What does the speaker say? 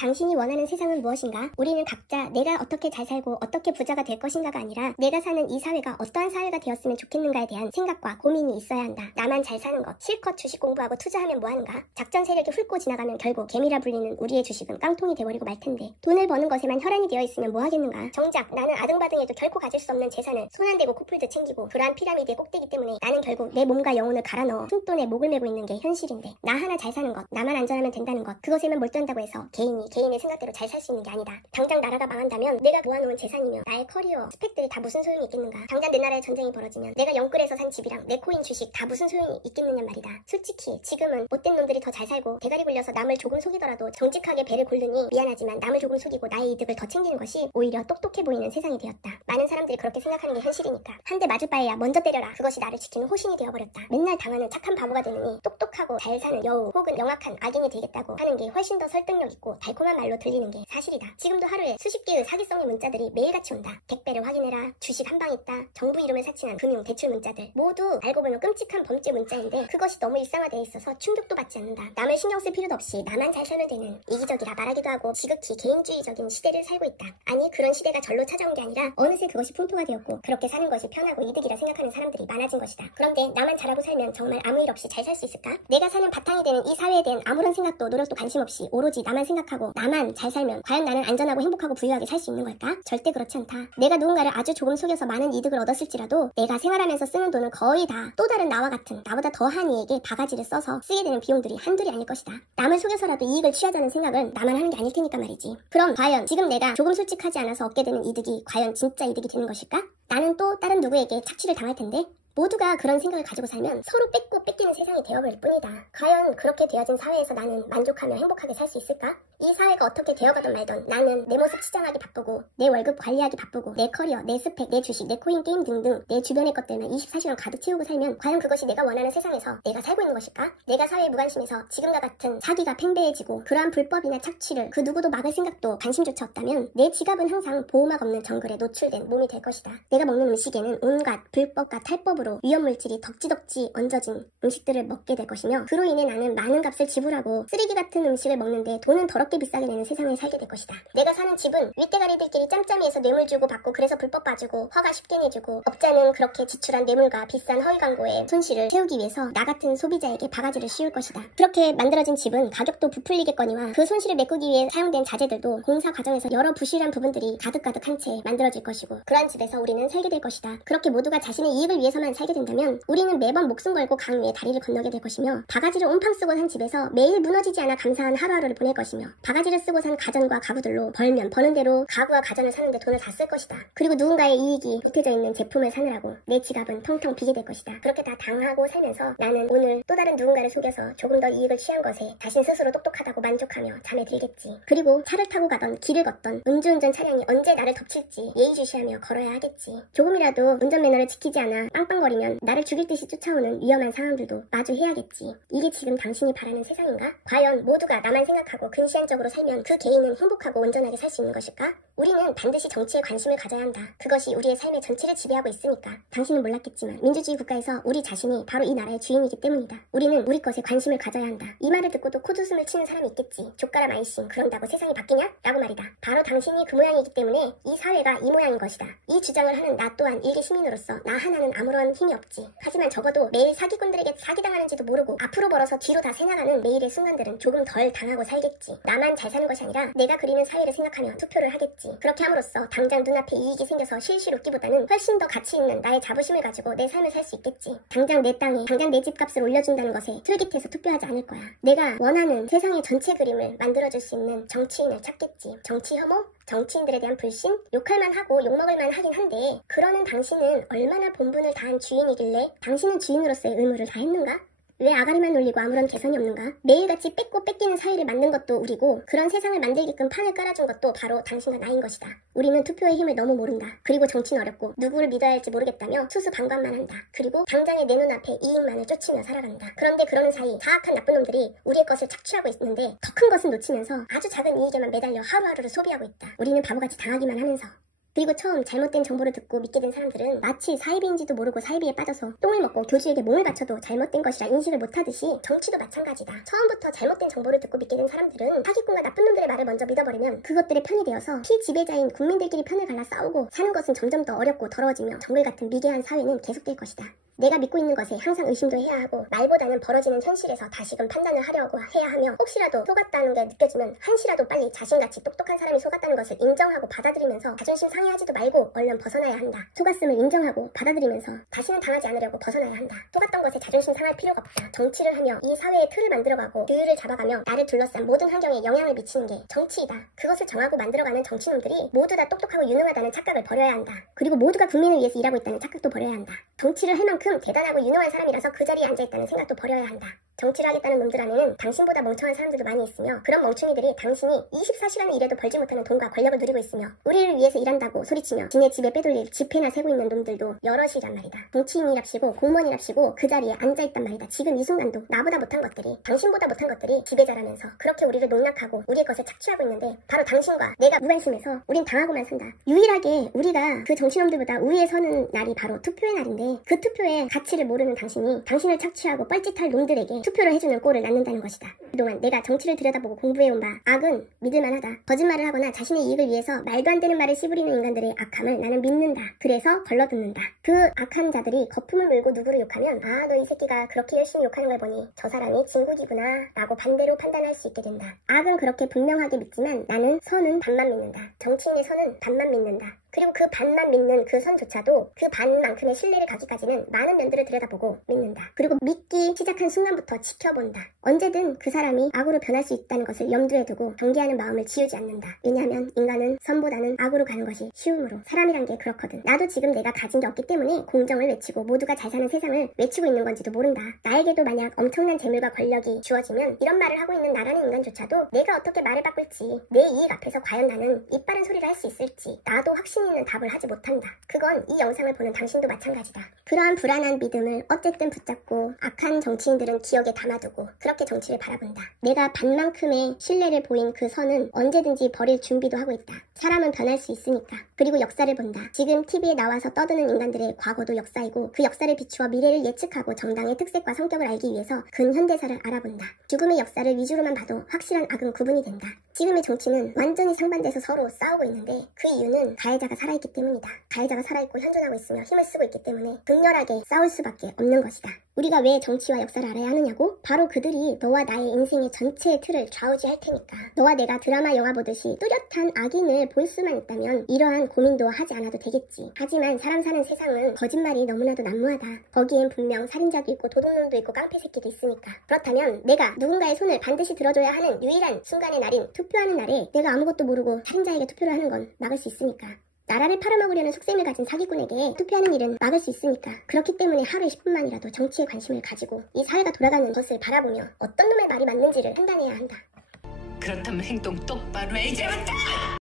당신이 원하는 세상은 무엇인가? 우리는 각자 내가 어떻게 잘 살고 어떻게 부자가 될 것인가가 아니라 내가 사는 이 사회가 어떠한 사회가 되었으면 좋겠는가에 대한 생각과 고민이 있어야 한다. 나만 잘 사는 것, 실컷 주식 공부하고 투자하면 뭐하는가? 작전 세력이 훑고 지나가면 결국 개미라 불리는 우리의 주식은 깡통이 돼버리고 말 텐데 돈을 버는 것에만 혈안이 되어 있으면 뭐하겠는가? 정작 나는 아등바등해도 결코 가질 수 없는 재산을 손 안 대고 코풀도 챙기고 그러한 피라미드의 꼭대기 때문에 나는 결국 내 몸과 영혼을 갈아 넣어 숨돈에 목을 메고 있는 게 현실인데 나 하나 잘 사는 것, 나만 안전하면 된다는 것, 그것에만 몰두한다고 해서 개인이 개인의 생각대로 잘 살 수 있는 게 아니다. 당장 나라가 망한다면 내가 모아놓은 재산이며 나의 커리어, 스펙들이 다 무슨 소용이 있겠는가? 당장 내 나라에 전쟁이 벌어지면 내가 영끌에서 산 집이랑 내 코인 주식 다 무슨 소용이 있겠느냐 말이다. 솔직히 지금은 못된 놈들이 더 잘 살고 대가리 굴려서 남을 조금 속이더라도 정직하게 배를 굴르니 미안하지만 남을 조금 속이고 나의 이득을 더 챙기는 것이 오히려 똑똑해 보이는 세상이 되었다. 많은 사람들이 그렇게 생각하는 게 현실이니까 한 대 맞을 바에야 먼저 때려라. 그것이 나를 지키는 호신이 되어버렸다. 맨날 당하는 착한 바보가 되느니 똑똑하고 잘 사는 여우 혹은 영악한 악인이 되겠다고 하는 게 훨씬 더 설득력 있고 달콤한 말로 들리는 게 사실이다. 지금도 하루에 수십 개의 사기성의 문자들이 매일같이 온다. 택배를 확인해라. 주식 한 방 있다. 정부 이름을 사칭한 금융 대출 문자들 모두 알고 보면 끔찍한 범죄 문자인데 그것이 너무 일상화되어 있어서 충격도 받지 않는다. 남을 신경 쓸 필요도 없이 나만 잘 살면 되는 이기적이라 말하기도 하고 지극히 개인주의적인 시대를 살고 있다. 아니 그런 시대가 절로 찾아온 게 아니라 어느새 그것이 풍토가 되었고 그렇게 사는 것이 편하고 이득이라 생각하는 사람들이 많아진 것이다. 그런데 나만 잘하고 살면 정말 아무 일 없이 잘 살 수 있을까? 내가 사는 바탕이 되는 이 사회에 대한 아무런 생각도 노력도 관심 없이 오로지 나만 생각하고 나만 잘 살면 과연 나는 안전하고 행복하고 부유하게 살 수 있는 걸까? 절대 그렇지 않다. 내가 누군가를 아주 조금 속여서 많은 이득을 얻었을지라도 내가 생활하면서 쓰는 돈은 거의 다 또 다른 나와 같은 나보다 더한 이에게 바가지를 써서 쓰게 되는 비용들이 한둘이 아닐 것이다. 남을 속여서라도 이익을 취하자는 생각은 나만 하는 게 아닐 테니까 말이지. 그럼 과연 지금 내가 조금 솔직하지 않아서 얻게 되는 이득이 과연 진짜 이득이 되는 것일까? 나는 또 다른 누구에게 착취를 당할 텐데 모두가 그런 생각을 가지고 살면 서로 뺏고 뺏기는 세상이 되어버릴 뿐이다. 과연 그렇게 되어진 사회에서 나는 만족하며 행복하게 살 수 있을까? 이 사회가 어떻게 되어가든 말든 나는 내 모습 치장하기 바쁘고 내 월급 관리하기 바쁘고 내 커리어, 내 스펙, 내 주식, 내 코인 게임 등등 내 주변의 것들만 24시간 가득 채우고 살면 과연 그것이 내가 원하는 세상에서 내가 살고 있는 것일까? 내가 사회에 무관심해서 지금과 같은 사기가 팽배해지고 그러한 불법이나 착취를 그 누구도 막을 생각도 관심조차 없다면 내 지갑은 항상 보호막 없는 정글에 노출된 몸이 될 것이다. 내가 먹는 음식에는 온갖 불법과 탈법으로 위험물질이 덕지덕지 얹어진 음식들을 먹게 될 것이며 그로 인해 나는 많은 값을 지불하고 쓰레기 같은 음식을 먹는데 돈은 더럽게 비싸게 내는 세상을 살게 될 것이다. 내가 사는 집은 윗대가리들끼리 짬짬이해서 뇌물 주고 받고 그래서 불법 봐주고 허가 쉽게 내주고 업자는 그렇게 지출한 뇌물과 비싼 허위 광고에 손실을 채우기 위해서 나 같은 소비자에게 바가지를 씌울 것이다. 그렇게 만들어진 집은 가격도 부풀리겠거니와 그 손실을 메꾸기 위해 사용된 자재들도 공사 과정에서 여러 부실한 부분들이 가득가득한 채 만들어질 것이고 그러한 집에서 우리는 살게 될 것이다. 그렇게 모두가 자신의 이익을 위해서만 살게 된다면 우리는 매번 목숨 걸고 강 위에 다리를 건너게 될 것이며 바가지를 온팡 쓰고 산 집에서 매일 무너지지 않아 감사한 하루하루를 보낼 것이며 바가지를 쓰고 산 가전과 가구들로 벌면 버는 대로 가구와 가전을 사는데 돈을 다 쓸 것이다. 그리고 누군가의 이익이 보태져 있는 제품을 사느라고 내 지갑은 텅텅 비게 될 것이다. 그렇게 다 당하고 살면서 나는 오늘 또 다른 누군가를 속여서 조금 더 이익을 취한 것에 자신 스스로 똑똑하다고 만족하며 잠에 들겠지. 그리고 차를 타고 가던 길을 걷던 음주운전 차량이 언제 나를 덮칠지 예의주시하며 걸어야 하겠지. 조금이라도 운전매너를 지키지 않아 빵빵거리면 나를 죽일 듯이 쫓아오는 위험한 상황들도 마주해야겠지. 이게 지금 당신이 바라는 세상인가? 과연 모두가 나만 생각하고 근시안적으로 살면 그 개인은 행복하고 온전하게 살 수 있는 것일까? 우리는 반드시 정치에 관심을 가져야 한다. 그것이 우리의 삶의 전체를 지배하고 있으니까. 당신은 몰랐겠지만 민주주의 국가에서 우리 자신이 바로 이 나라의 주인이기 때문이다. 우리는 우리 것에 관심을 가져야 한다. 이 말을 듣고도 코웃음을 치는 사람이 있겠지. 족가람 아이씨 그런다고 세상이 바뀌냐? 라고 말이다. 바로 당신이 그 모양이기 때문에 이 사회가 이 모양인 것이다. 이 주장을 하는 나 또한 일개 시민으로서 나 하나는 아무런 힘이 없지. 하지만 적어도 매일 사기꾼들에게 사기당하는지도 모르고 앞으로 벌어서 뒤로 다 새나가는 매일의 순간들은 조금 덜 당하고 살겠지. 나만 잘 사는 것이 아니라 내가 그리는 사회를 생각하며 투표를 하겠지. 그렇게 함으로써 당장 눈앞에 이익이 생겨서 실실 웃기보다는 훨씬 더 가치 있는 나의 자부심을 가지고 내 삶을 살 수 있겠지. 당장 내 땅에 당장 내 집값을 올려준다는 것에 솔깃해서 투표하지 않을 거야. 내가 원하는 세상의 전체 그림을 만들어줄 수 있는 정치인을 찾겠지. 정치 혐오? 정치인들에 대한 불신? 욕할만 하고 욕먹을만 하긴 한데 그러는 당신은 얼마나 본분을 다한 주인이길래 당신은 주인으로서의 의무를 다했는가? 왜 아가리만 놀리고 아무런 개선이 없는가? 매일같이 뺏고 뺏기는 사회를 만든 것도 우리고 그런 세상을 만들게끔 판을 깔아준 것도 바로 당신과 나인 것이다. 우리는 투표의 힘을 너무 모른다. 그리고 정치는 어렵고 누구를 믿어야 할지 모르겠다며 수수방관만 한다. 그리고 당장의 내 눈앞에 이익만을 쫓으며 살아간다. 그런데 그러는 사이 사악한 나쁜 놈들이 우리의 것을 착취하고 있는데 더 큰 것은 놓치면서 아주 작은 이익에만 매달려 하루하루를 소비하고 있다. 우리는 바보같이 당하기만 하면서 그리고 처음 잘못된 정보를 듣고 믿게 된 사람들은 마치 사이비인지도 모르고 사이비에 빠져서 똥을 먹고 교주에게 몸을 바쳐도 잘못된 것이라 인식을 못하듯이 정치도 마찬가지다. 처음부터 잘못된 정보를 듣고 믿게 된 사람들은 사기꾼과 나쁜 놈들의 말을 먼저 믿어버리면 그것들의 편이 되어서 피지배자인 국민들끼리 편을 갈라 싸우고 사는 것은 점점 더 어렵고 더러워지며 정글 같은 미개한 사회는 계속될 것이다. 내가 믿고 있는 것에 항상 의심도 해야 하고 말보다는 벌어지는 현실에서 다시금 판단을 하려고 해야 하며 혹시라도 속았다는 게 느껴지면 한시라도 빨리 자신같이 똑똑한 사람이 속았다는 것을 인정하고 받아들이면서 자존심 상해하지도 말고 얼른 벗어나야 한다. 속았음을 인정하고 받아들이면서 다시는 당하지 않으려고 벗어나야 한다. 속았던 것에 자존심 상할 필요가 없다. 정치를 하며 이 사회의 틀을 만들어가고 규율을 잡아가며 나를 둘러싼 모든 환경에 영향을 미치는 게 정치이다. 그것을 정하고 만들어가는 정치놈들이 모두 다 똑똑하고 유능하다는 착각을 버려야 한다. 그리고 모두가 국민을 위해서 일하고 있다는 착각도 버려야 한다. 정치를 할 만큼 대단하고 유능한 사람이라서 그 자리에 앉아있다는 생각도 버려야 한다. 정치를 하겠다는 놈들 안에는 당신보다 멍청한 사람들도 많이 있으며 그런 멍충이들이 당신이 24시간을 일해도 벌지 못하는 돈과 권력을 누리고 있으며 우리를 위해서 일한다고 소리치며 지네 집에 빼돌릴 지폐나 세고 있는 놈들도 여럿이란 말이다. 정치인이랍시고 공무원이랍시고 그 자리에 앉아있단 말이다. 지금 이 순간도 나보다 못한 것들이 당신보다 못한 것들이 지배자라면서 그렇게 우리를 농락하고 우리의 것을 착취하고 있는데 바로 당신과 내가 무관심해서 우린 당하고만 산다. 유일하게 우리가 그 정치놈들보다 우위에 서는 날이 바로 투표의 날인데 그 투표의 가치를 모르는 당신이 당신을 착취하고 뻘짓할 놈들에게 투표를 해주는 꼴을 낳는다는 것이다. 그동안 내가 정치를 들여다보고 공부해온 바 악은 믿을만하다. 거짓말을 하거나 자신의 이익을 위해서 말도 안 되는 말을 씨부리는 인간들의 악함을 나는 믿는다. 그래서 걸러듣는다. 그 악한 자들이 거품을 물고 누구를 욕하면 아, 너 이 새끼가 그렇게 열심히 욕하는 걸 보니 저 사람이 진국이구나 라고 반대로 판단할 수 있게 된다. 악은 그렇게 분명하게 믿지만 나는 선은 반만 믿는다. 정치인의 선은 반만 믿는다. 그리고 그 반만 믿는 그 선조차도 그 반만큼의 신뢰를 가기까지는 많은 면들을 들여다보고 믿는다. 그리고 믿기 시작한 순간부터 지켜본다. 언제든 그 사람이 악으로 변할 수 있다는 것을 염두에 두고 경계하는 마음을 지우지 않는다. 왜냐하면 인간은 선보다는 악으로 가는 것이 쉬움으로. 사람이란 게 그렇거든. 나도 지금 내가 가진 게 없기 때문에 공정을 외치고 모두가 잘 사는 세상을 외치고 있는 건지도 모른다. 나에게도 만약 엄청난 재물과 권력이 주어지면 이런 말을 하고 있는 나라는 인간조차도 내가 어떻게 말을 바꿀지, 내 이익 앞에서 과연 나는 입 바른 소리를 할 수 있을지 나도 확신 있는 답을 하지 못한다. 그건 이 영상을 보는 당신도 마찬가지다. 그러한 불안한 믿음을 어쨌든 붙잡고 악한 정치인들은 기억에 담아두고 그렇게 정치를 바라본다. 내가 반만큼의 신뢰를 보인 그 선은 언제든지 버릴 준비도 하고 있다. 사람은 변할 수 있으니까. 그리고 역사를 본다. 지금 TV에 나와서 떠드는 인간들의 과거도 역사이고 그 역사를 비추어 미래를 예측하고 정당의 특색과 성격을 알기 위해서 근현대사를 알아본다. 죽음의 역사를 위주로만 봐도 확실한 악은 구분이 된다. 지금의 정치는 완전히 상반돼서 서로 싸우고 있는데 그 이유는 가해자가 살아있기 때문이다. 가해자가 살아있고 현존하고 있으며 힘을 쓰고 있기 때문에 극렬하게 싸울 수밖에 없는 것이다. 우리가 왜 정치와 역사를 알아야 하느냐고? 바로 그들이 너와 나의 인생의 전체의 틀을 좌우지할 테니까. 너와 내가 드라마 영화 보듯이 뚜렷한 악인을 볼 수만 있다면 이러한 고민도 하지 않아도 되겠지. 하지만 사람 사는 세상은 거짓말이 너무나도 난무하다. 거기엔 분명 살인자도 있고 도둑놈도 있고 깡패새끼도 있으니까. 그렇다면 내가 누군가의 손을 반드시 들어줘야 하는 유일한 순간의 날인 투표하는 날에 내가 아무것도 모르고 살인자에게 투표를 하는 건 막을 수 있으니까. 나라를 팔아먹으려는 속셈을 가진 사기꾼에게 투표하는 일은 막을 수 있으니까. 그렇기 때문에 하루에 10분만이라도 정치에 관심을 가지고 이 사회가 돌아가는 것을 바라보며 어떤 놈의 말이 맞는지를 판단해야 한다. 그렇다면 행동 똑바로 해 이제부터!